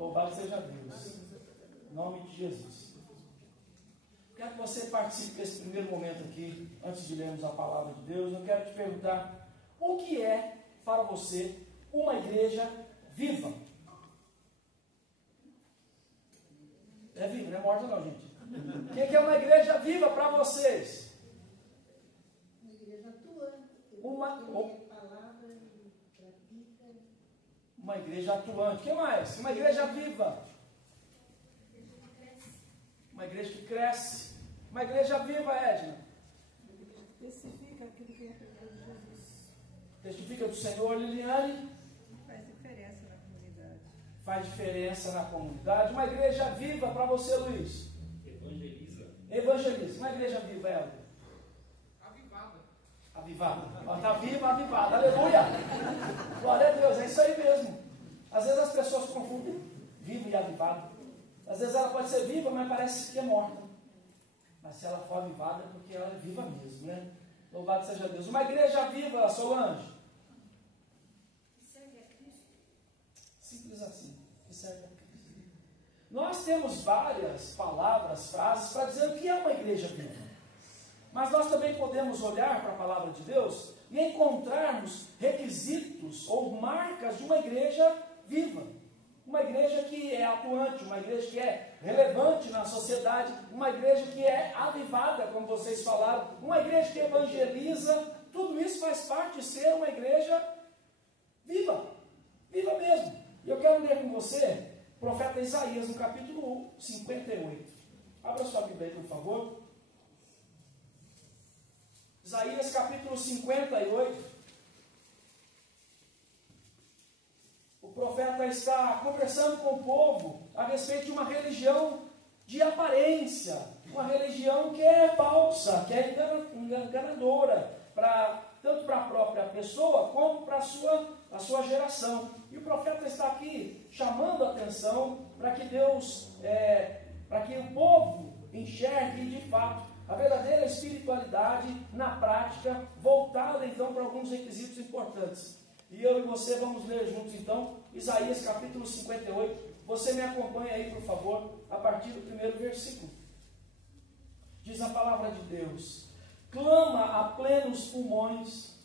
Louvado seja Deus. Em nome de Jesus. Quero que você participe desse primeiro momento aqui, antes de lermos a palavra de Deus. Eu quero te perguntar, o que é para você uma igreja viva? É viva, não é morta não, gente. O que é uma igreja viva para vocês? Uma igreja atuante. Uma igreja atuante. O que mais? Uma igreja viva. Uma igreja que cresce. Uma igreja viva, Edna. Testifica aquilo que é a palavra de Jesus. Testifica do Senhor, Liliane. Faz diferença na comunidade. Faz diferença na comunidade. Uma igreja viva para você, Luiz. Evangeliza. Uma igreja viva, ela. Avivada. Ela está viva, avivada. Aleluia. Glória a Deus. É isso aí mesmo. Às vezes as pessoas confundem vivo e avivado. Às vezes ela pode ser viva, mas parece que é morta. Mas se ela for avivada, é porque ela é viva mesmo, né? Louvado seja Deus. Uma igreja viva, Solange. Que serve a Cristo. Simples assim. Que serve a Cristo. Nós temos várias palavras, frases para dizer o que é uma igreja viva. Mas nós também podemos olhar para a palavra de Deus e encontrarmos requisitos ou marcas de uma igreja viva. Uma igreja que é atuante, uma igreja que é relevante na sociedade, uma igreja que é avivada, como vocês falaram, uma igreja que evangeliza. Tudo isso faz parte de ser uma igreja viva, viva mesmo. E eu quero ler com você o profeta Isaías, no capítulo 58. Abra sua Bíblia aí, por favor. Isaías capítulo 58. O profeta está conversando com o povo a respeito de uma religião de aparência, uma religião que é falsa, que é enganadora, tanto para a própria pessoa como para a sua geração. E o profeta está aqui chamando a atenção para que para que o povo enxergue de fato a verdadeira espiritualidade na prática, voltada então para alguns requisitos importantes. E eu e você vamos ler juntos então, Isaías capítulo 58. Você me acompanha aí, por favor, a partir do primeiro versículo. Diz a palavra de Deus: clama a plenos pulmões,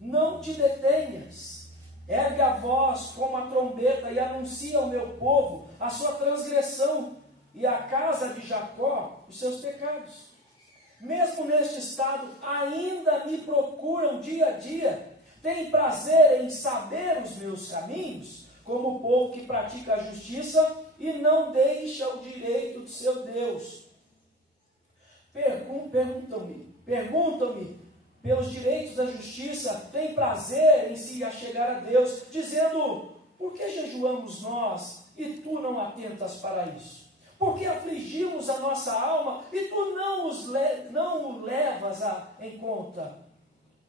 não te detenhas, ergue a voz como a trombeta e anuncia ao meu povo a sua transgressão e à casa de Jacó os seus pecados. Mesmo neste estado, ainda me procuram dia a dia, têm prazer em saber os meus caminhos, como o povo que pratica a justiça e não deixa o direito de seu Deus. Perguntam-me pelos direitos da justiça, têm prazer em se achegar a Deus, dizendo: por que jejuamos nós e tu não atentas para isso? Por que afligimos a nossa alma e tu não o levas em conta?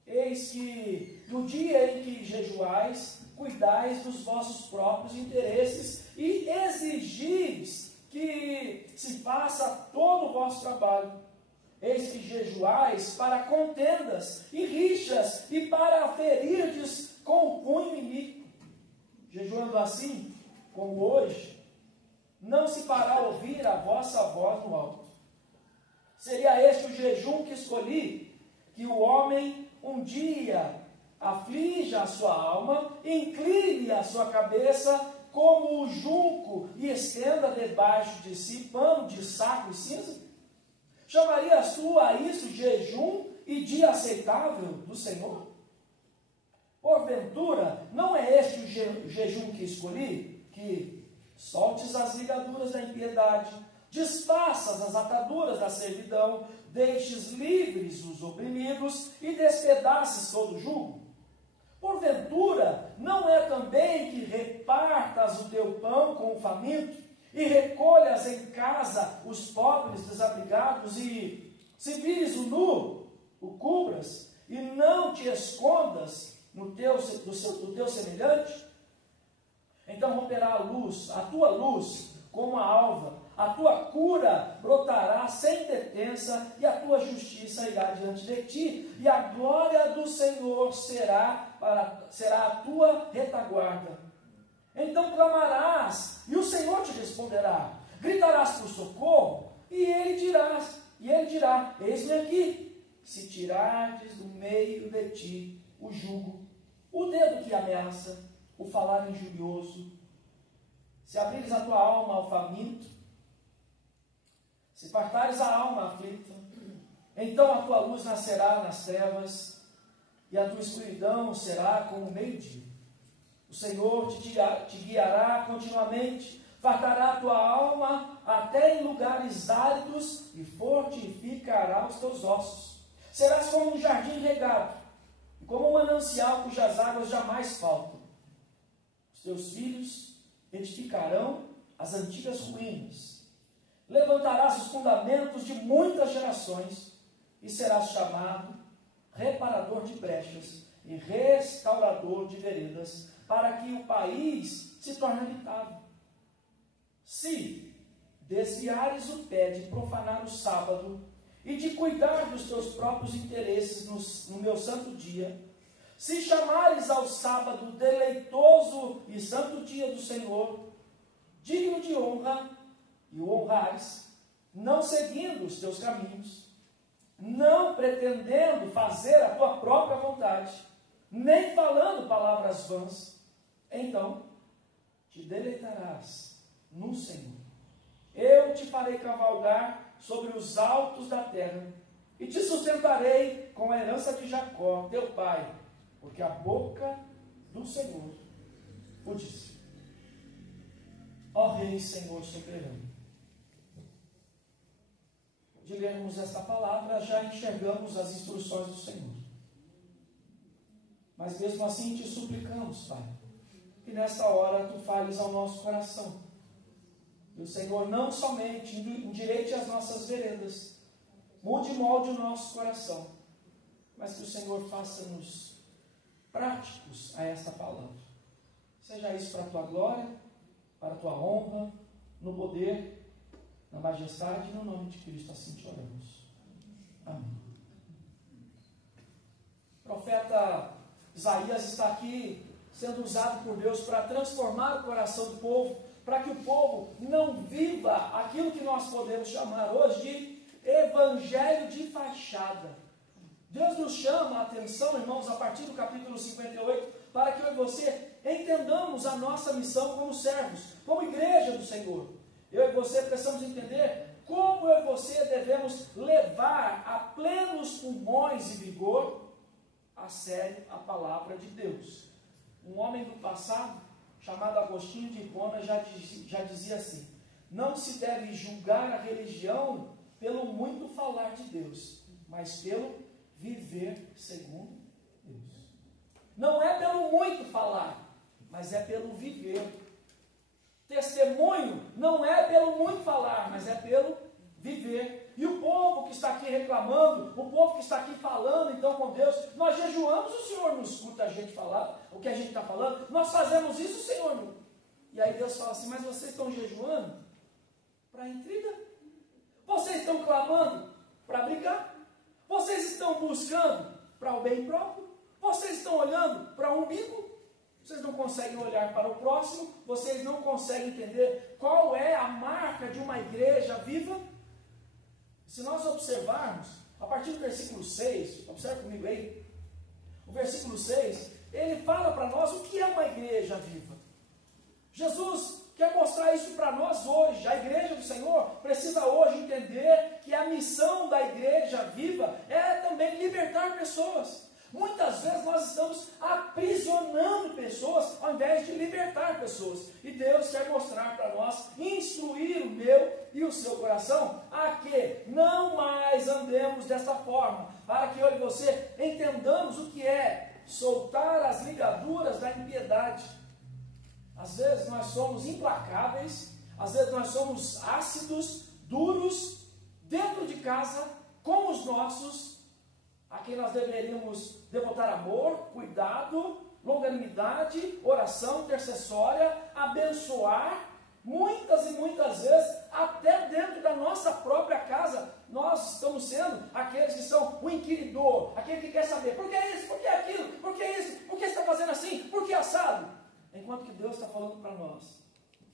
Eis que no dia em que jejuais, cuidais dos vossos próprios interesses e exigis que se faça todo o vosso trabalho. Eis que jejuais para contendas e rixas e para ferirdes com o punho iníquo. Jejuando assim, como hoje, não se fará ouvir a vossa voz no alto. Seria este o jejum que escolhi, que o homem um dia aflija a sua alma, incline a sua cabeça como o junco e estenda debaixo de si pano de saco e cinza? Chamarias tu a isso jejum e dia aceitável do Senhor? Porventura, não é este o jejum que escolhi, que soltes as ligaduras da impiedade, desfaças as ataduras da servidão, deixes livres os oprimidos e despedaces todo o jugo? Porventura, não é também que repartas o teu pão com o faminto e recolhas em casa os pobres desabrigados e, se vires o nu, o cubras e não te escondas do teu semelhante? Então romperá a luz, a tua luz, como a alva, a tua cura brotará sem detença, e a tua justiça irá diante de ti, e a glória do Senhor será a tua retaguarda. Então clamarás, e o responderá. Gritarás por socorro, e ele dirá, eis-me aqui. Se tirardes do meio de ti o jugo, o dedo que ameaça, o falar injurioso, se abrires a tua alma ao faminto, se fartares a alma aflita, então a tua luz nascerá nas trevas, e a tua escuridão será como o meio-dia. O Senhor te guiará continuamente, fartará a tua alma até em lugares áridos e fortificará os teus ossos. Serás como um jardim regado, e como um manancial cujas águas jamais faltam. Os teus filhos edificarão as antigas ruínas. Levantarás os fundamentos de muitas gerações, e serás chamado reparador de brechas e restaurador de veredas, para que o país se torne habitável. Se desviares o pé de profanar o sábado e de cuidar dos teus próprios interesses no meu santo dia, se chamares ao sábado deleitoso e santo dia do Senhor, digno de honra, e o honrares, não seguindo os teus caminhos, não pretendendo fazer a tua própria vontade, nem falando palavras vãs, então te deleitarás no Senhor. Eu te farei cavalgar sobre os altos da terra, e te sustentarei com a herança de Jacó, teu pai, porque a boca do Senhor o disse. Ó Rei, Senhor soberano, de lermos esta palavra, já enxergamos as instruções do Senhor. Mas mesmo assim te suplicamos, Pai, que nesta hora tu fales ao nosso coração. E o Senhor não somente endireite as nossas veredas, mude e molde o nosso coração, mas que o Senhor faça-nos práticos a esta palavra. Seja isso para a tua glória, para a tua honra, no poder, na majestade e no nome de Cristo, assim te oramos. Amém. O profeta Isaías está aqui sendo usado por Deus para transformar o coração do povo, para que o povo não viva aquilo que nós podemos chamar hoje de evangelho de fachada. Deus nos chama a atenção, irmãos, a partir do capítulo 58, para que eu e você entendamos a nossa missão como servos, como igreja do Senhor. Eu e você precisamos entender como eu e você devemos levar a plenos pulmões e vigor a sério a palavra de Deus. Um homem do passado, chamado Agostinho de Hipona, já dizia assim: não se deve julgar a religião pelo muito falar de Deus, mas pelo viver segundo Deus. Não é pelo muito falar, mas é pelo viver. Testemunho não é pelo muito falar, mas é pelo viver. E o povo que está aqui reclamando, o povo que está aqui falando então com Deus, nós jejuamos, o Senhor não escuta a gente falar o que a gente está falando, nós fazemos isso, o Senhor não. E aí Deus fala assim: mas vocês estão jejuando para intriga? Vocês estão clamando para brigar? Vocês estão buscando para o bem próprio? Vocês estão olhando para o umbigo? Vocês não conseguem olhar para o próximo, vocês não conseguem entender qual é a marca de uma igreja viva. Se nós observarmos, a partir do versículo 6, observe comigo aí, o versículo 6, ele fala para nós o que é uma igreja viva. Jesus quer mostrar isso para nós hoje. A igreja do Senhor precisa hoje entender que a missão da igreja viva é também libertar pessoas. Muitas vezes nós estamos aprisionando pessoas ao invés de libertar pessoas. E Deus quer mostrar para nós, instruir o meu e o seu coração a que não mais andemos desta forma, para que eu e você entendamos o que é soltar as ligaduras da impiedade. Às vezes nós somos implacáveis, às vezes nós somos ácidos, duros, dentro de casa, com os nossos, a quem nós deveríamos devotar amor, cuidado, longanimidade, oração intercessória, abençoar. Muitas e muitas vezes, até dentro da nossa própria casa, nós estamos sendo aqueles que são o inquiridor, aquele que quer saber, por que isso, por que aquilo, por que isso, por que você está fazendo assim, por que assado? Enquanto que Deus está falando para nós,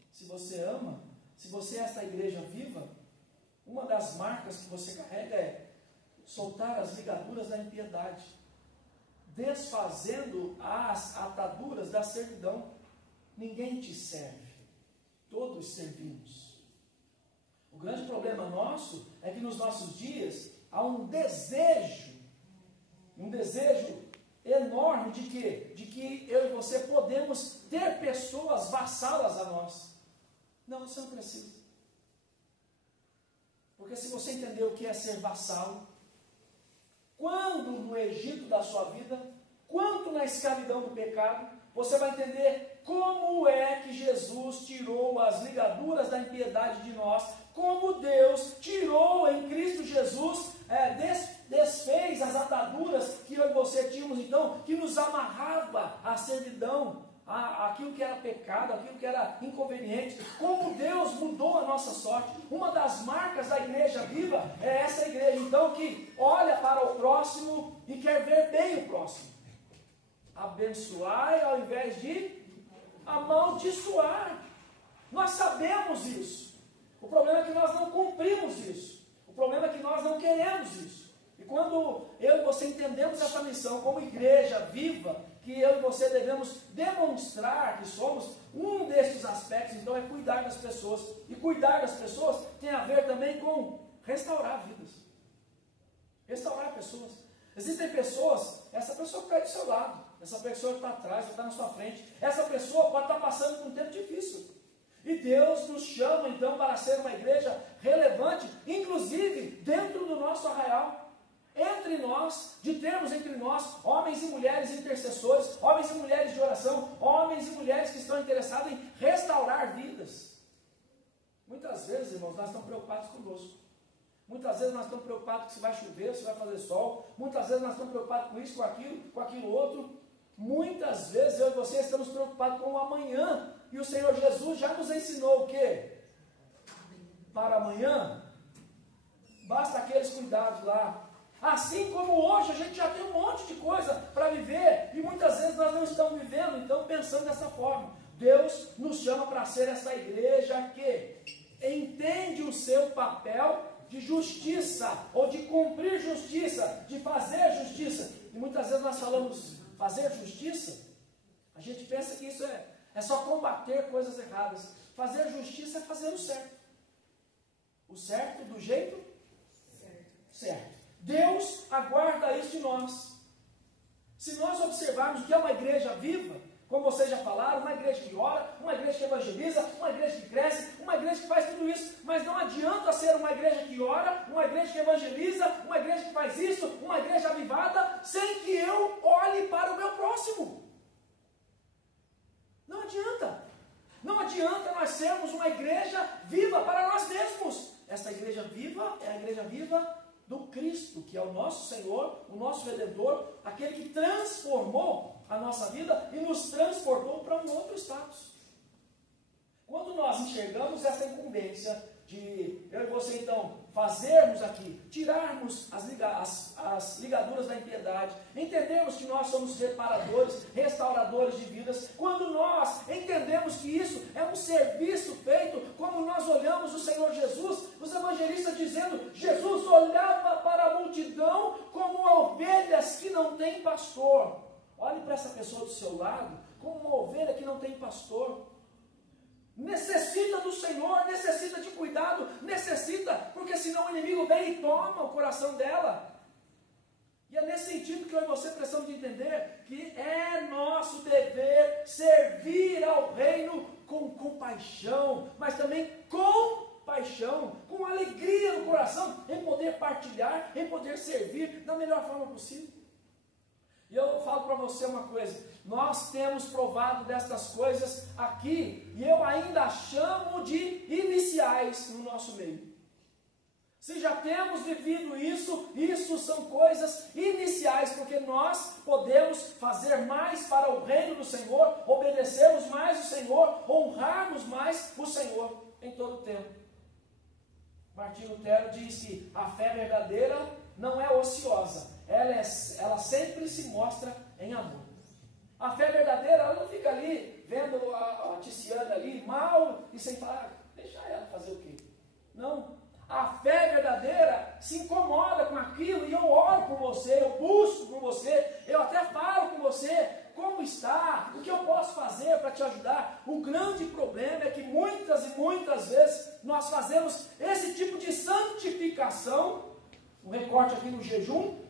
se você ama, se você é esta igreja viva, uma das marcas que você carrega é soltar as ligaduras da impiedade, desfazendo as ataduras da servidão. Ninguém te serve, todos servimos. O grande problema nosso é que nos nossos dias há um desejo enorme de quê? De que eu e você podemos ter pessoas vassalas a nós. Não, você não precisa. Porque se você entender o que é ser vassalo, quando no Egito da sua vida, quanto na escravidão do pecado, você vai entender como é que Jesus tirou as ligaduras da impiedade de nós, como Deus tirou em Cristo Jesus, desfez as ataduras que eu e você tínhamos, então, que nos amarrava à servidão, aquilo que era pecado, aquilo que era inconveniente, como Deus mudou a nossa sorte. Uma das marcas da igreja viva é essa igreja, então, que olha para o próximo e quer ver bem o próximo. Abençoar ao invés de amaldiçoar. Nós sabemos isso. O problema é que nós não cumprimos isso. O problema é que nós não queremos isso. E quando eu e você entendemos essa missão como igreja viva, que eu e você devemos demonstrar que somos, um desses aspectos, então, é cuidar das pessoas. E cuidar das pessoas tem a ver também com restaurar vidas. Restaurar pessoas. Existem pessoas, essa pessoa que está do seu lado, essa pessoa que está atrás, que está na sua frente, essa pessoa pode estar passando por um tempo difícil. E Deus nos chama então para ser uma igreja relevante, inclusive dentro do nosso arraial. Entre nós, de termos entre nós homens e mulheres intercessores, homens e mulheres de oração, homens e mulheres que estão interessados em restaurar vidas. Muitas vezes, irmãos, nós estamos preocupados conosco. Muitas vezes nós estamos preocupados se vai chover, se vai fazer sol. Muitas vezes nós estamos preocupados com isso, com aquilo outro. Muitas vezes eu e você estamos preocupados com o amanhã. E o Senhor Jesus já nos ensinou o quê? Para amanhã, basta aqueles cuidados lá. Assim como hoje a gente já tem um monte de coisa para viver. E muitas vezes nós não estamos vivendo, então pensando dessa forma. Deus nos chama para ser essa igreja que entende o seu papel de justiça, ou de cumprir justiça, de fazer justiça. E muitas vezes nós falamos fazer justiça, a gente pensa que isso é só combater coisas erradas. Fazer justiça é fazer o certo. O certo do jeito certo. Deus aguarda isso de nós. Se nós observarmos que é uma igreja viva, como vocês já falaram, uma igreja que ora, uma igreja que evangeliza, uma igreja que cresce, uma igreja que faz tudo isso, mas não adianta ser uma igreja que ora, uma igreja que evangeliza, uma igreja que faz isso, uma igreja avivada, sem que eu olhe para o meu próximo. Não adianta. Não adianta nós sermos uma igreja viva para nós mesmos. Essa igreja viva é a igreja viva do Cristo, que é o nosso Senhor, o nosso Redentor, aquele que transformou a nossa vida e nos transportou para um outro status. Quando nós enxergamos essa incumbência de eu e você então fazermos aqui, tirarmos as ligaduras da impiedade, entendermos que nós somos reparadores, restauradores de vidas, quando nós entendemos que isso é um serviço feito, como nós olhamos o Senhor Jesus, os evangelistas dizendo, Jesus olhava para a multidão como ovelhas que não têm pastor. Olhe para essa pessoa do seu lado, como uma ovelha que não tem pastor. Necessita do Senhor, necessita de cuidado, necessita, porque senão o inimigo vem e toma o coração dela. E é nesse sentido que eu e você precisamos de entender que é nosso dever servir ao reino com compaixão, mas também com paixão, com alegria no coração, em poder partilhar, em poder servir da melhor forma possível. E eu falo para você uma coisa, nós temos provado destas coisas aqui, e eu ainda chamo de iniciais no nosso meio. Se já temos vivido isso são coisas iniciais, porque nós podemos fazer mais para o reino do Senhor, obedecermos mais o Senhor, honrarmos mais o Senhor em todo o tempo. Martim Lutero diz que a fé verdadeira não é ociosa, ela sempre se mostra em amor. A fé verdadeira, ela não fica ali vendo a Tiziana ali mal e sem falar, deixa ela fazer problema é que muitas e muitas vezes nós fazemos esse tipo de santificação, um recorte aqui no jejum,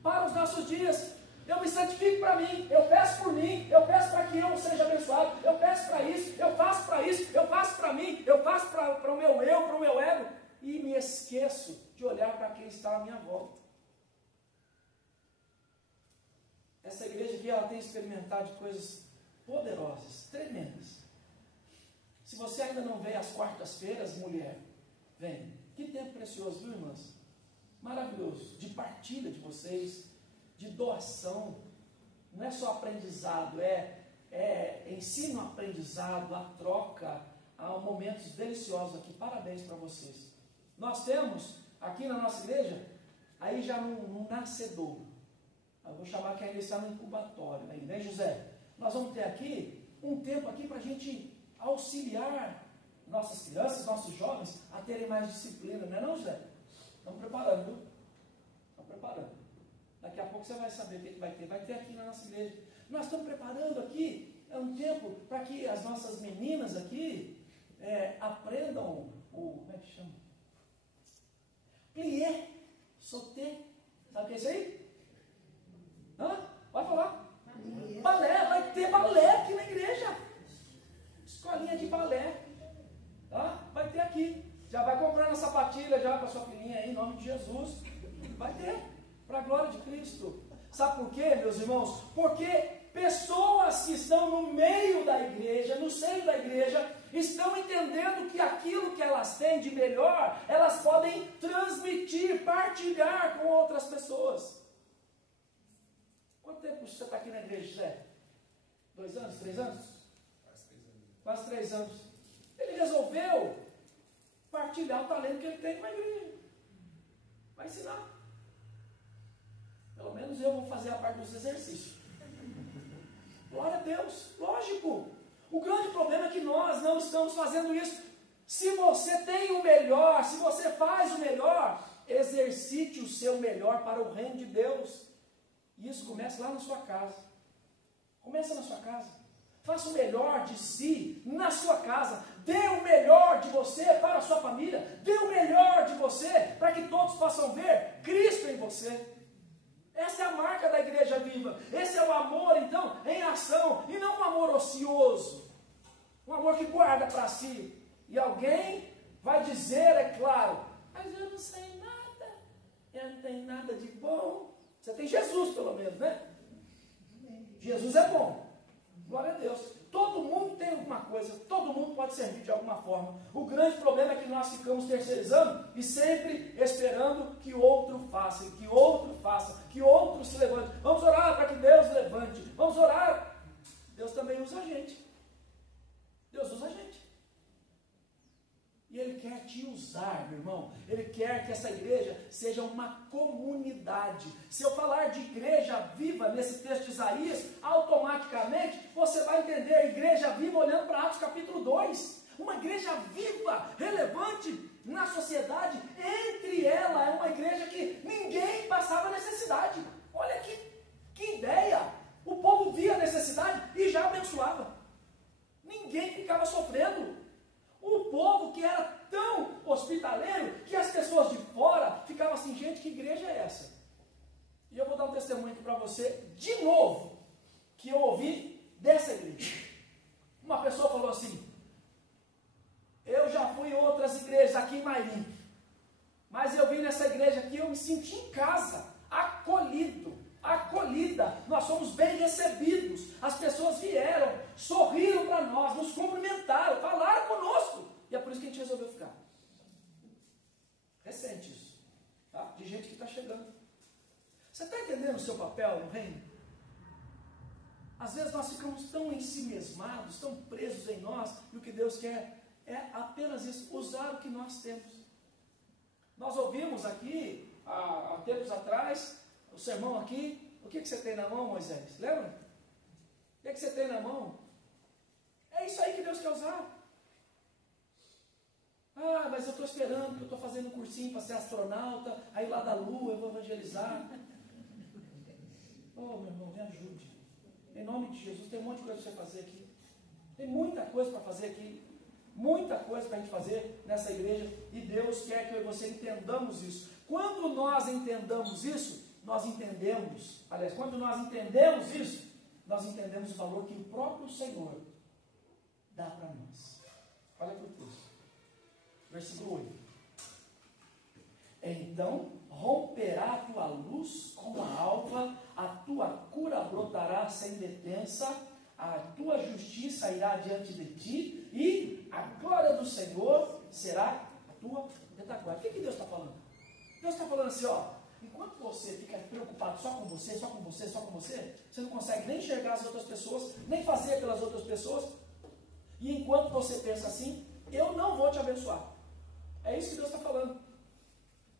para os nossos dias. Eu me santifico para mim, eu peço por mim, eu peço para que eu seja abençoado, eu peço para isso, eu faço para isso, eu faço para mim, eu faço para o meu eu, para o meu ego, e me esqueço de olhar para quem está à minha volta. Essa igreja aqui, ela tem experimentado coisas poderosas, tremendas. Se você ainda não vem às quartas-feiras, mulher, vem. Que tempo precioso, viu, irmãs? Maravilhoso, de partilha de vocês, de doação. Não é só aprendizado, é ensino, aprendizado, a troca, há momentos deliciosos aqui. Parabéns para vocês. Nós temos aqui na nossa igreja, aí já num nascedouro. Eu vou chamar que ainda está no incubatório, né, José? Nós vamos ter aqui um tempo aqui para a gente auxiliar nossas crianças, nossos jovens a terem mais disciplina, não é não, José? Estamos preparando, viu? Estamos preparando. Daqui a pouco você vai saber o que vai ter. Vai ter aqui na nossa igreja. Nós estamos preparando aqui, é um tempo para que as nossas meninas aqui aprendam como é que chama? Plié, sauté. Sabe o que é isso aí? Hã? Vai falar. Balé, vai ter balé aqui na igreja. Escolinha de balé. Tá? Vai ter aqui. Já vai comprando a sapatilha já para sua filhinha aí, em nome de Jesus. Vai ter. Para a glória de Cristo. Sabe por quê, meus irmãos? Porque pessoas que estão no meio da igreja, no seio da igreja, estão entendendo que aquilo que elas têm de melhor, elas podem transmitir, partilhar com outras pessoas. Quanto tempo você está aqui na igreja, José? 2 anos? 3 anos? Quase 3 anos. Ele resolveu partilhar o talento que ele tem com a igreja. Vai ensinar. Pelo menos eu vou fazer a parte dos exercícios. Glória a Deus. Lógico. O grande problema é que nós não estamos fazendo isso. Se você tem o melhor, se você faz o melhor, exercite o seu melhor para o reino de Deus. E isso começa lá na sua casa. Começa na sua casa. Faça o melhor de si na sua casa. Dê o melhor de você para a sua família. Dê o melhor de você para que todos possam ver Cristo em você. Essa é a marca da igreja viva. Esse é o amor, então, em ação. E não um amor ocioso. Um amor que guarda para si. E alguém vai dizer, é claro, mas eu não sei nada. Eu não tenho nada de bom. Você tem Jesus, pelo menos, né? Jesus é bom. Glória a Deus. Todo mundo tem alguma coisa, todo mundo pode servir de alguma forma. O grande problema é que nós ficamos terceirizando e sempre esperando que outro faça, que outro faça, que outro se levante. Vamos orar para que Deus levante. Vamos orar. Deus também usa a gente. Deus usa a gente. E Ele quer te usar, meu irmão. Ele quer que essa igreja seja uma comunidade. Se eu falar de igreja viva nesse texto de Isaías, automaticamente você vai entender a igreja viva olhando para Atos capítulo 2. Uma igreja viva, relevante na sociedade. Entre ela é uma igreja que ninguém passava necessidade. Olha que ideia. O povo via a necessidade e já abençoava. Ninguém ficava sofrendo. O povo que era tão hospitaleiro que as pessoas de fora ficavam assim, gente, que igreja é essa? E eu vou dar um testemunho aqui para você, de novo, que eu ouvi dessa igreja. Uma pessoa falou assim, eu já fui em outras igrejas aqui em Mairim, mas eu vim nessa igreja aqui, eu me senti em casa, acolhida, nós fomos bem recebidos, as pessoas vieram, sorriram para nós, nos cumprimentaram, falaram conosco, e é por isso que a gente resolveu ficar. Recente isso, tá? De gente que está chegando. Você está entendendo o seu papel no reino? Às vezes nós ficamos tão ensimesmados, tão presos em nós, e o que Deus quer é apenas isso, usar o que nós temos. Nós ouvimos aqui, há tempos atrás, o sermão aqui. O que você tem na mão, Moisés? Lembra? O que você tem na mão? É isso aí que Deus quer usar. Ah, mas eu estou esperando, que eu estou fazendo um cursinho para ser astronauta, aí lá da Lua eu vou evangelizar. Oh, meu irmão, me ajude. Em nome de Jesus, tem um monte de coisa para você fazer aqui. Tem muita coisa para fazer aqui. Muita coisa para a gente fazer nessa igreja. E Deus quer que eu e você entendamos isso. Quando nós entendamos isso, nós entendemos. Aliás, quando nós entendemos isso, nós entendemos o valor que o próprio Senhor dá para nós. Olha para o texto. Versículo 8. Então romperá a tua luz como a alva, a tua cura brotará sem detença, a tua justiça irá diante de ti, e a glória do Senhor será a tua retaguarda. O que Deus está falando? Deus está falando assim, ó, enquanto você fica preocupado só com você, só com você, só com você, você não consegue nem enxergar as outras pessoas, nem fazer pelas outras pessoas, e enquanto você pensa assim, eu não vou te abençoar. É isso que Deus está falando.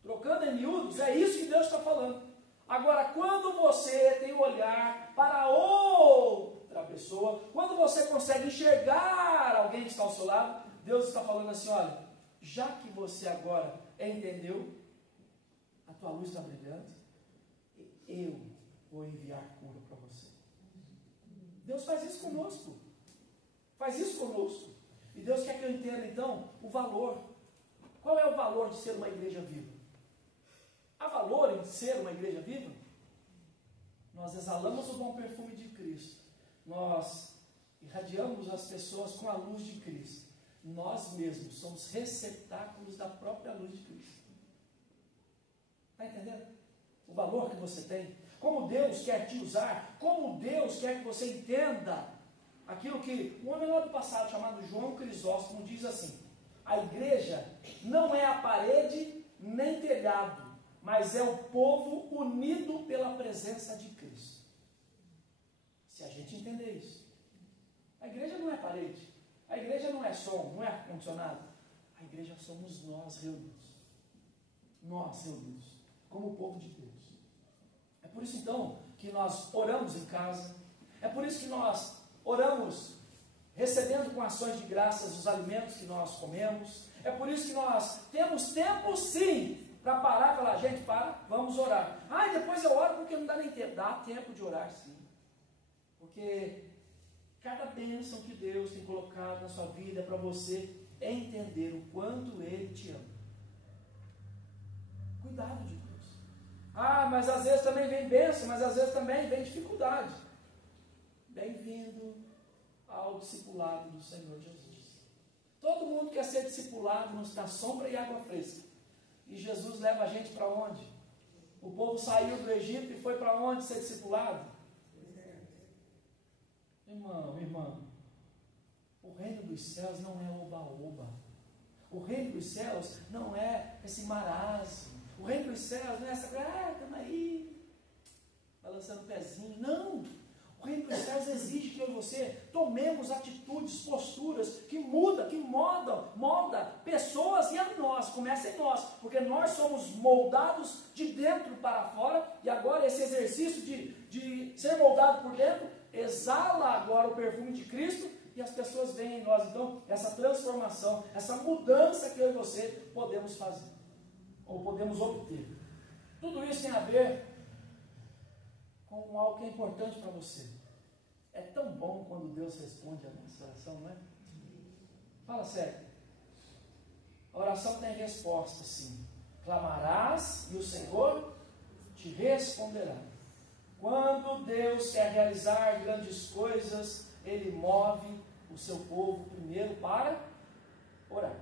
Trocando em miúdos, é isso que Deus está falando. Agora, quando você tem o olhar para outra pessoa, quando você consegue enxergar alguém que está ao seu lado, Deus está falando assim, olha, já que você agora entendeu, a tua luz está brilhando, eu vou enviar cura para você. Deus faz isso conosco. Faz isso conosco. E Deus quer que eu entenda, então, o valor. Qual é o valor de ser uma igreja viva? Há valor em ser uma igreja viva? Nós exalamos o bom perfume de Cristo. Nós irradiamos as pessoas com a luz de Cristo. Nós mesmos somos receptáculos da própria luz de Cristo. Está entendendo? O valor que você tem. Como Deus quer te usar. Como Deus quer que você entenda aquilo que um homem lá do passado, chamado João Crisóstomo, diz assim: a igreja não é a parede nem telhado, mas é o povo unido pela presença de Cristo. Se a gente entender isso. A igreja não é parede. A igreja não é som, não é ar-condicionado. A igreja somos nós reunidos. Nós reunidos, como o povo de Deus. É por isso então que nós oramos em casa. É por isso que nós oramos recebendo com ações de graças os alimentos que nós comemos. É por isso que nós temos tempo sim para parar e falar, gente, vamos orar. Ah, e depois eu oro porque não dá nem tempo. Dá tempo de orar sim. Porque cada bênção que Deus tem colocado na sua vida é para você entender o quanto Ele te ama. Cuidado de Deus. Ah, mas às vezes também vem bênção, mas às vezes também vem dificuldade. Bem-vindo ao discipulado do Senhor Jesus. Todo mundo quer ser discipulado na sombra e água fresca. E Jesus leva a gente para onde? O povo saiu do Egito e foi para onde ser discipulado? Irmão, irmã, o reino dos céus não é oba-oba. O reino dos céus não é esse marasmo. O reino dos céus não é essa coisa, estamos aí, balançando o pezinho. Não! O reino dos céus exige que eu e você tomemos atitudes, posturas que mudam, que molda pessoas e a nós. Começa em nós, porque nós somos moldados de dentro para fora, e agora esse exercício de ser moldado por dentro exala agora o perfume de Cristo e as pessoas veem em nós. Então, essa transformação, essa mudança que eu e você podemos fazer, ou podemos obter. Tudo isso tem a ver com algo que é importante para você. É tão bom quando Deus responde a nossa oração, não é? Fala sério. A oração tem resposta, sim. Clamarás e o Senhor te responderá. Quando Deus quer realizar grandes coisas, Ele move o seu povo primeiro para orar.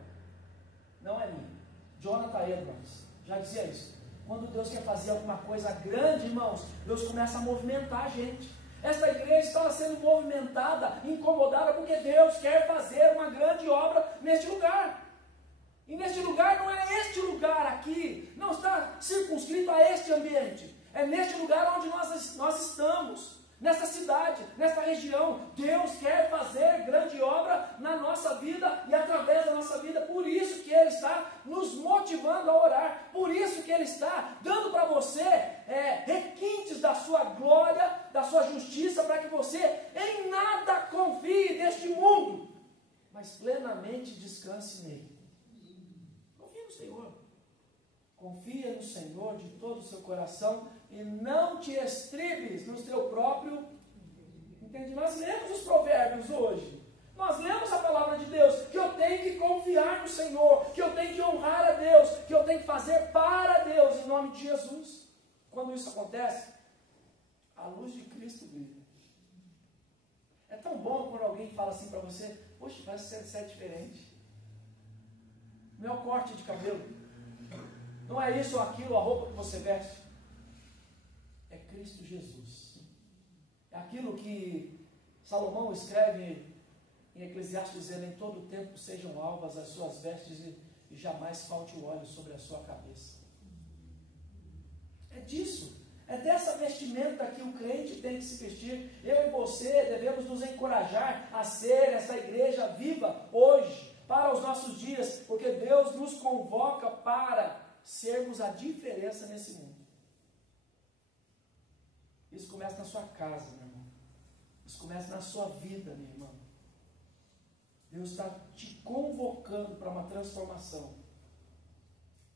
Não é mim. Jonathan Edwards já dizia isso. Quando Deus quer fazer alguma coisa grande, irmãos, Deus começa a movimentar a gente. Esta igreja estava sendo movimentada, incomodada, porque Deus quer fazer uma grande obra neste lugar. E neste lugar não é este lugar aqui, não está circunscrito a este ambiente. É neste lugar onde nós estamos, nesta cidade, nesta região. Deus quer fazer grande obra na nossa vida e através da nossa vida. Por isso que Ele está nos motivando a orar. Por isso que Ele está dando para você requintes da sua glória, da sua justiça, para que você em nada confie neste mundo, mas plenamente descanse nele. Confie no Senhor. Confia no Senhor de todo o seu coração e não te estribes no teu próprio entendimento. Nós lemos os provérbios hoje. Nós lemos a palavra de Deus, que eu tenho que confiar no Senhor, que eu tenho que honrar a Deus, que eu tenho que fazer para Deus, em nome de Jesus. Quando isso acontece, a luz de Cristo brilha. É tão bom quando alguém fala assim para você, poxa, parece que você é diferente. Não é o corte de cabelo, não é isso ou aquilo, a roupa que você veste. É Cristo Jesus. É aquilo que Salomão escreve em Eclesiastes, dizendo, em todo tempo sejam alvas as suas vestes e jamais falte o óleo sobre a sua cabeça. É disso. É dessa vestimenta que o crente tem que se vestir. Eu e você devemos nos encorajar a ser essa igreja viva hoje, para os nossos dias, porque Deus nos convoca para sermos a diferença nesse mundo. Isso começa na sua casa, meu irmão. Isso começa na sua vida, minha irmã. Deus está te convocando para uma transformação.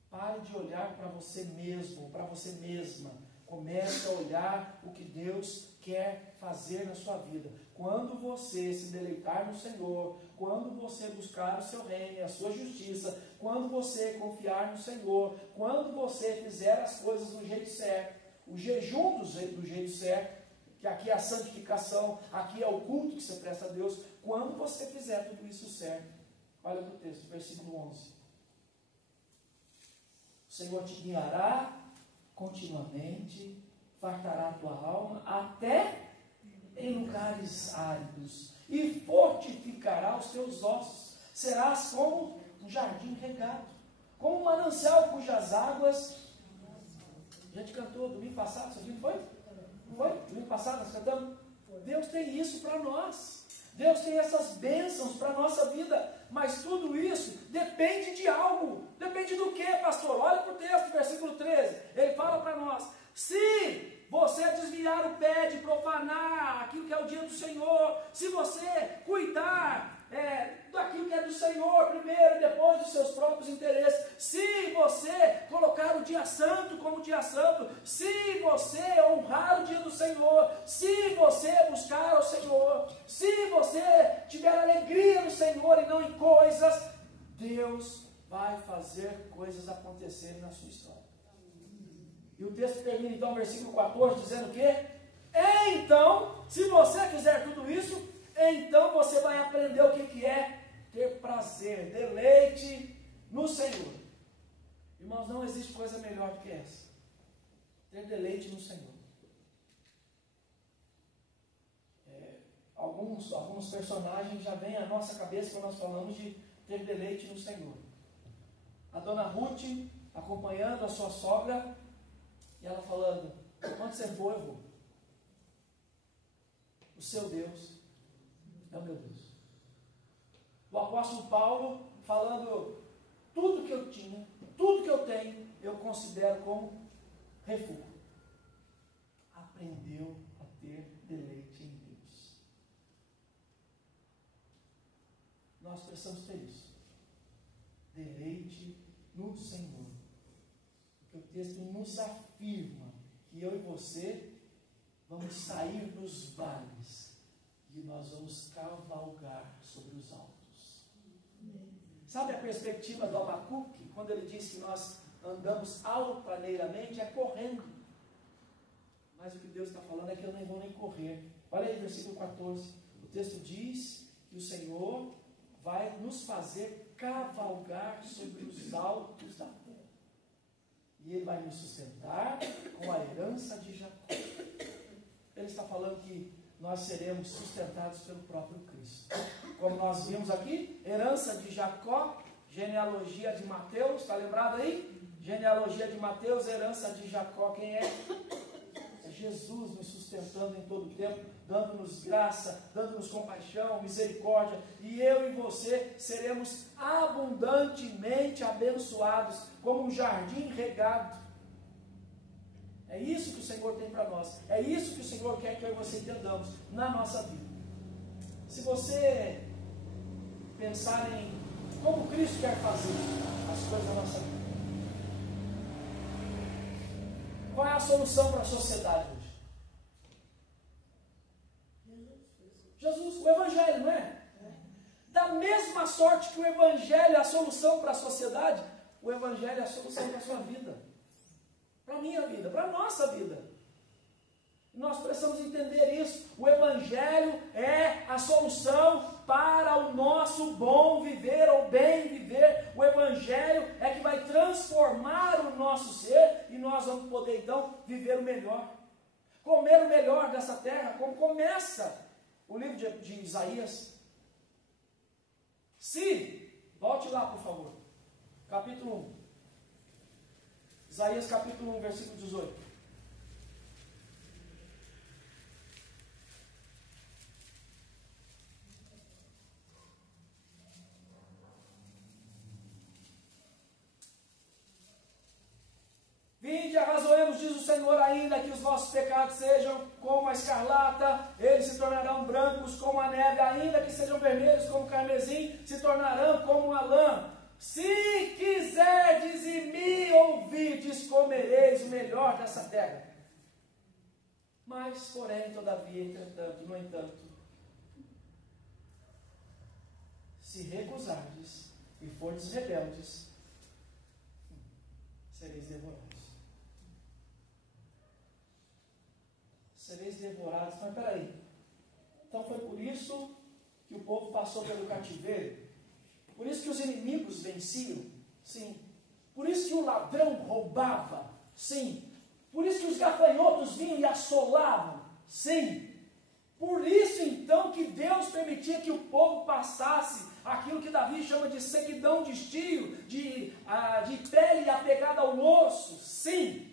Pare de olhar para você mesmo, para você mesma. Comece a olhar o que Deus quer fazer na sua vida. Quando você se deleitar no Senhor, quando você buscar o seu reino e a sua justiça, quando você confiar no Senhor, quando você fizer as coisas do jeito certo, o jejum do jeito certo, que aqui é a santificação, aqui é o culto que você presta a Deus, quando você fizer tudo isso certo, olha para o texto, versículo 11. O Senhor te guiará continuamente, fartará a tua alma até em lugares áridos e fortificará os teus ossos. Serás como um jardim regado, como um manancial cujas águas... A gente cantou domingo passado, isso aqui não foi? Não foi? Domingo passado nós cantamos? Deus tem isso para nós. Deus tem essas bênçãos para a nossa vida. Mas tudo isso depende de algo. Depende do que, pastor? Olha para o texto, versículo 13. Ele fala para nós: se você desviar o pé de profanar aquilo que é o dia do Senhor, se você cuidar daquilo que é do Senhor primeiro e depois dos seus próprios interesses, se você colocar o dia santo como dia santo, se você honrar o dia do Senhor, se você buscar ao Senhor, se você tiver alegria no Senhor e não em coisas, Deus vai fazer coisas acontecerem na sua história. E o texto termina então, versículo 14, dizendo que então, se você fizer tudo isso, então você vai aprender o que é ter prazer, deleite no Senhor. Irmãos, não existe coisa melhor do que essa. Ter deleite no Senhor. Alguns personagens já vêm à nossa cabeça quando nós falamos de ter deleite no Senhor. A dona Ruth acompanhando a sua sogra e ela falando: onde você for, eu vou. O seu Deus é o meu Deus. O apóstolo Paulo falando: tudo que eu tinha, tudo que eu tenho, eu considero como refúgio. Aprendeu a ter deleite em Deus. Nós precisamos ter isso. Deleite no Senhor. Porque o texto nos afirma que eu e você vamos sair dos vales e nós vamos cavalgar sobre os altos. Sabe a perspectiva do Abacuque, quando ele diz que nós andamos altaneiramente, é correndo. Mas o que Deus está falando é que eu nem vou nem correr. Olha aí, versículo 14. O texto diz que o Senhor vai nos fazer cavalgar sobre os altos da terra. E Ele vai nos sustentar com a herança de Jacó. Ele está falando que nós seremos sustentados pelo próprio Cristo. Como nós vimos aqui, herança de Jacó, genealogia de Mateus, está lembrado aí? Genealogia de Mateus, herança de Jacó, quem é? É Jesus nos sustentando em todo o tempo, dando-nos graça, dando-nos compaixão, misericórdia, e eu e você seremos abundantemente abençoados, como um jardim regado. É isso que o Senhor tem para nós. É isso que o Senhor quer que eu e você entendamos na nossa vida. Se você pensar em como Cristo quer fazer as coisas na nossa vida, qual é a solução para a sociedade hoje? Jesus, o Evangelho, não é? sorte que o Evangelho é a solução para a sociedade, o Evangelho é a solução para a sua vida, para a minha vida, para a nossa vida. Nós precisamos entender isso. O Evangelho é a solução para o nosso bom viver ou bem viver. O Evangelho é que vai transformar o nosso ser e nós vamos poder então viver o melhor, comer o melhor dessa terra, como começa o livro de Isaías. Volte lá por favor, capítulo 1, Isaías capítulo 1, versículo 18. Vinde, arrazoemos, diz o Senhor, ainda que os vossos pecados sejam como a escarlata, eles se tornarão brancos como a neve, ainda que sejam vermelhos como o carmesim, se tornarão como a lã. Se quiserdes e me ouvides, comereis o melhor dessa terra. Mas, porém, todavia, entretanto, no entanto, se recusardes e fordes rebeldes, sereis devorados. Sereis devorados. Mas peraí, então foi por isso que o povo passou pelo cativeiro? Por isso que os inimigos venciam? Sim. Por isso que o ladrão roubava? Sim. Por isso que os gafanhotos vinham e assolavam? Sim. Por isso então que Deus permitia que o povo passasse aquilo que Davi chama de sequidão de estio, de pele apegada ao osso? Sim.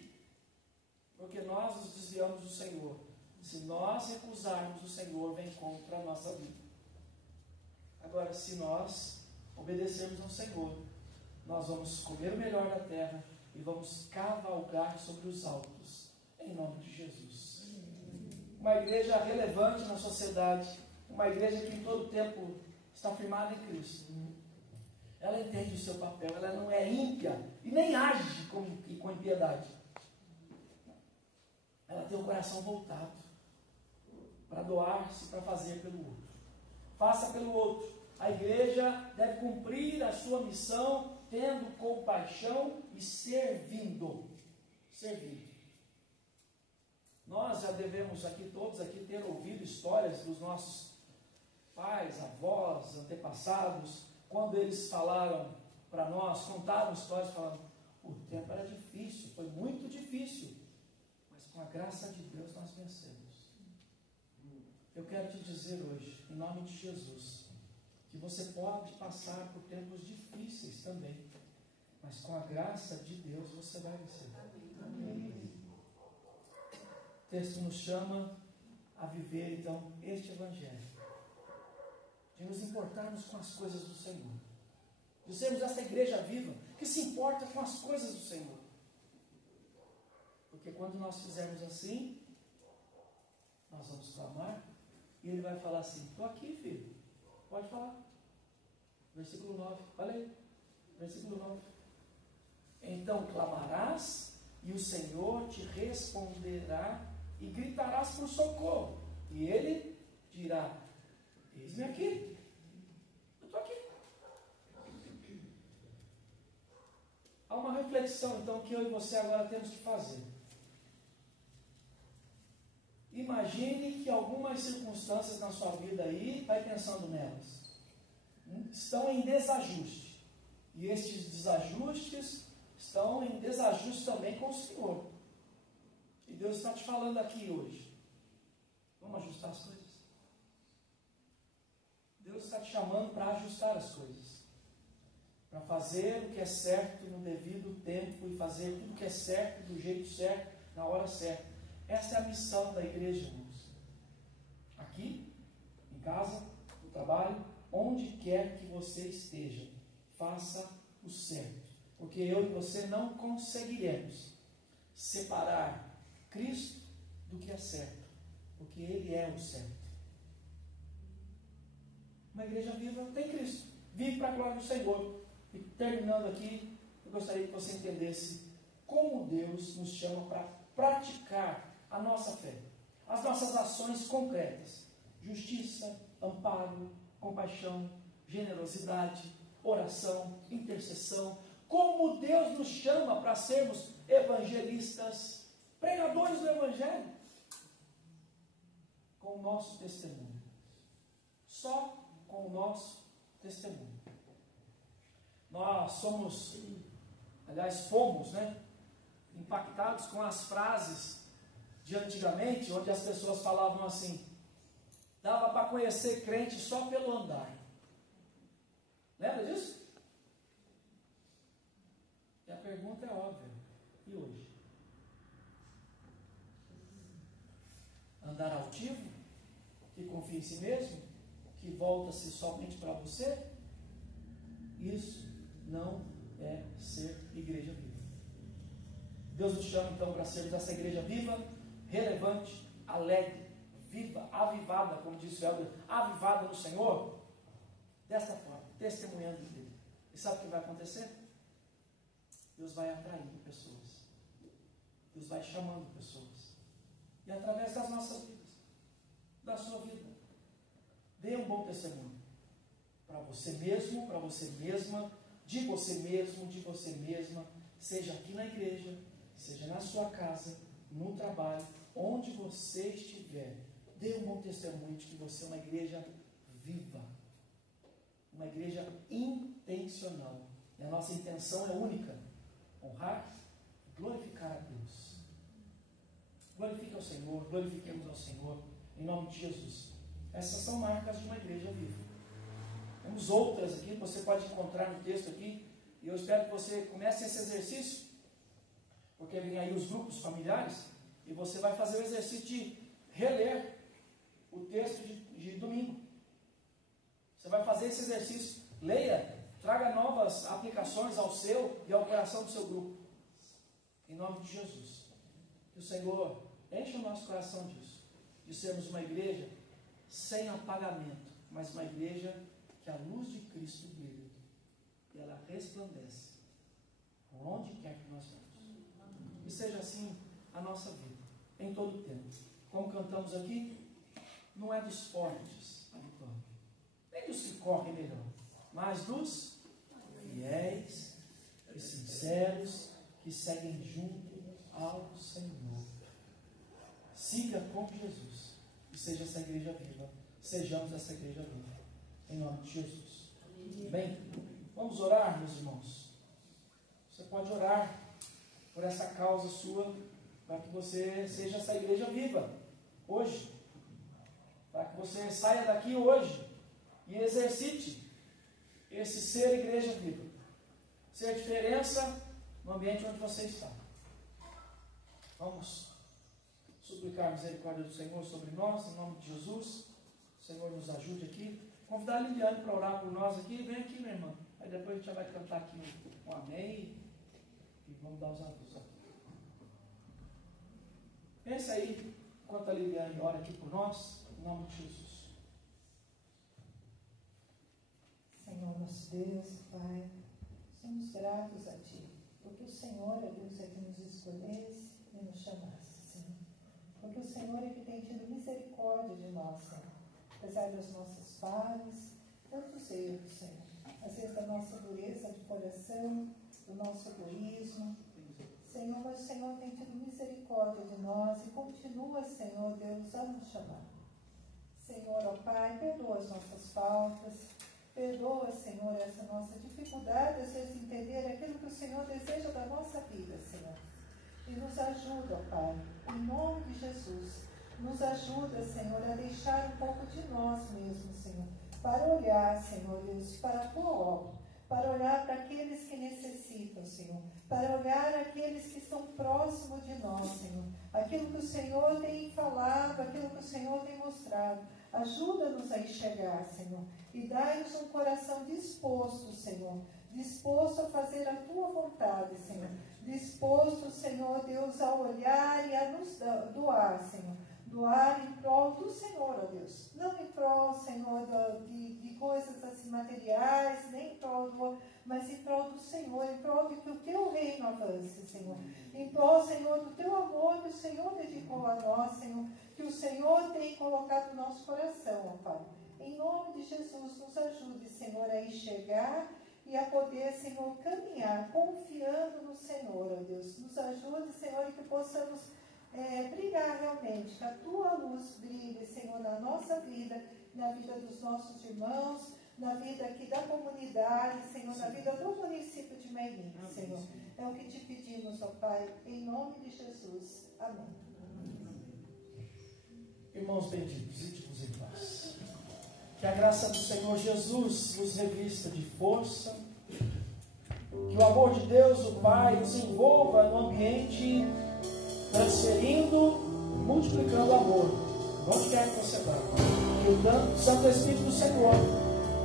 Porque nós nos desviamos do Senhor. Se nós recusarmos, o Senhor vem contra a nossa vida. Agora, se nós obedecermos ao Senhor, nós vamos comer o melhor da terra e vamos cavalgar sobre os altos, em nome de Jesus. Uma igreja relevante na sociedade, uma igreja que em todo tempo está firmada em Cristo. Ela entende o seu papel, ela não é ímpia e nem age com impiedade. Ela tem o coração voltado para doar-se, para fazer pelo outro. Faça pelo outro. A igreja deve cumprir a sua missão tendo compaixão e servindo. Nós já devemos aqui, todos aqui, ter ouvido histórias dos nossos pais, avós, antepassados, quando eles falaram para nós, contavam histórias, falando: o tempo era difícil, foi muito difícil, mas com a graça de Deus nós vencemos. Eu quero te dizer hoje, em nome de Jesus, que você pode passar por tempos difíceis também, mas com a graça de Deus você vai vencer. Amém. O texto nos chama a viver então este Evangelho, de nos importarmos com as coisas do Senhor, de sermos essa igreja viva que se importa com as coisas do Senhor. Porque quando nós fizermos assim, nós vamos clamar e Ele vai falar assim: estou aqui, filho, pode falar. Versículo 9, falei, versículo 9. Então clamarás e o Senhor te responderá e gritarás por socorro. E Ele dirá: eis-me aqui, eu estou aqui. Há uma reflexão então que eu e você agora temos que fazer. Imagine que algumas circunstâncias na sua vida aí, vai pensando nelas, estão em desajuste. E estes desajustes estão em desajuste também com o Senhor. E Deus está te falando aqui hoje: vamos ajustar as coisas. Deus está te chamando para ajustar as coisas, para fazer o que é certo no devido tempo e fazer tudo o que é certo do jeito certo, na hora certa. Essa é a missão da igreja, irmãos. Aqui, em casa, no trabalho, onde quer que você esteja, faça o certo. Porque eu e você não conseguiremos separar Cristo do que é certo, porque Ele é o certo. Uma igreja viva tem Cristo, vive para a glória do Senhor. E terminando aqui, eu gostaria que você entendesse como Deus nos chama para praticar a nossa fé, as nossas ações concretas: justiça, amparo, compaixão, generosidade, oração, intercessão. Como Deus nos chama para sermos evangelistas, pregadores do Evangelho, com o nosso testemunho. Só com o nosso testemunho. Nós fomos, impactados com as frases de antigamente, onde as pessoas falavam assim: dava para conhecer crente só pelo andar. Lembra disso? E a pergunta é óbvia: e hoje? Andar altivo, que confia em si mesmo, que volta-se somente para você? Isso não é ser igreja viva. Deus nos chama então para sermos essa igreja viva, relevante, alegre, viva, avivada, como disse o Helder, avivada no Senhor, desta forma, testemunhando dele. E sabe o que vai acontecer? Deus vai atraindo pessoas. Deus vai chamando pessoas. E através das nossas vidas, da sua vida, dê um bom testemunho. Para você mesmo, para você mesma, de você mesmo, de você mesma, seja aqui na igreja, seja na sua casa, no trabalho, onde você estiver. Dê um bom testemunho de que você é uma igreja viva, uma igreja intencional. E a nossa intenção é única: honrar e glorificar a Deus. Glorifique ao Senhor, glorifiquemos ao Senhor, em nome de Jesus. Essas são marcas de uma igreja viva. Temos outras aqui, você pode encontrar no texto aqui, e eu espero que você comece esse exercício, porque vem aí os grupos familiares, e você vai fazer o exercício de reler o texto de domingo. Você vai fazer esse exercício, leia, traga novas aplicações ao seu e ao coração do seu grupo, em nome de Jesus. Que o Senhor enche o nosso coração disso, de sermos uma igreja sem apagamento, mas uma igreja que a luz de Cristo brilha e ela resplandece por onde quer que nós vamos. E seja assim a nossa vida, em todo o tempo. Como cantamos aqui, não é dos fortes a vitória, nem dos que correm melhor, mas dos fiéis e sinceros que seguem junto ao Senhor. Siga com Jesus e seja essa igreja viva. Sejamos essa igreja viva, em nome de Jesus. Bem, vamos orar, meus irmãos. Você pode orar por essa causa sua, para que você seja essa igreja viva hoje, para que você saia daqui hoje e exercite esse ser igreja viva, ser diferença no ambiente onde você está. Vamos suplicar a misericórdia do Senhor sobre nós, em nome de Jesus. O Senhor nos ajude aqui. Convidar a Liliane para orar por nós aqui. Vem aqui, minha irmã. Aí depois a gente já vai cantar aqui um amém e vamos dar os avisos aqui. Pensa aí, enquanto a Liliane ora aqui por nós, em nome de Jesus. Senhor, nosso Deus, Pai, somos gratos a Ti, porque o Senhor é Deus que nos escolhesse e nos chamasse, Senhor. Porque o Senhor é que tem tido misericórdia de nós, Senhor. Apesar das nossas falhas, tantos erros, Senhor. Às vezes da nossa dureza de coração, do nosso egoísmo. Senhor, mas o Senhor tem tido misericórdia de nós e continua, Senhor Deus, a nos chamar. Senhor, ó Pai, perdoa as nossas faltas, perdoa, Senhor, essa nossa dificuldade, às vezes, de entender aquilo que o Senhor deseja da nossa vida, Senhor. E nos ajuda, ó Pai, em nome de Jesus. Nos ajuda, Senhor, a deixar um pouco de nós mesmos, Senhor, para olhar, Senhor Deus, para a Tua obra, para olhar para aqueles que necessitam, Senhor, para olhar aqueles que estão próximos de nós, Senhor, aquilo que o Senhor tem falado, aquilo que o Senhor tem mostrado. Ajuda-nos a enxergar, Senhor, e dai-nos um coração disposto, Senhor, disposto a fazer a Tua vontade, Senhor, disposto, Senhor Deus, a olhar e a nos doar, Senhor, doar em prol do Senhor, ó Deus, não em prol, Senhor, de coisas assim materiais, nem em prol mas em prol do Senhor, em prol de que o Teu reino avance, Senhor, em prol, Senhor, do Teu amor que o Senhor dedicou a nós, Senhor, que o Senhor tem colocado no nosso coração, ó Pai, Em nome de Jesus, nos ajude, Senhor, a enxergar e a poder, Senhor, caminhar confiando no Senhor, ó Deus. Nos ajude, Senhor, e que possamos brilhar realmente, que a Tua luz brilhe, Senhor, na nossa vida, na vida dos nossos irmãos, na vida aqui da comunidade, Senhor, na vida do município de Meirim, Senhor. É o que te pedimos, ó Pai, em nome de Jesus. Amém. Irmãos benditos, íntimos em paz. Que a graça do Senhor Jesus nos revista de força, que o amor de Deus, o Pai, nos envolva no ambiente, transferindo, multiplicando o amor, onde quer que você vá. Que o Santo Espírito do Senhor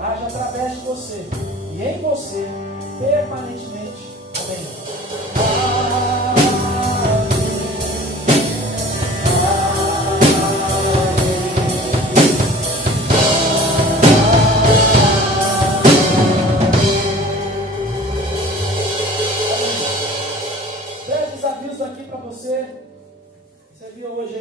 haja através de você e em você, permanentemente. Amém.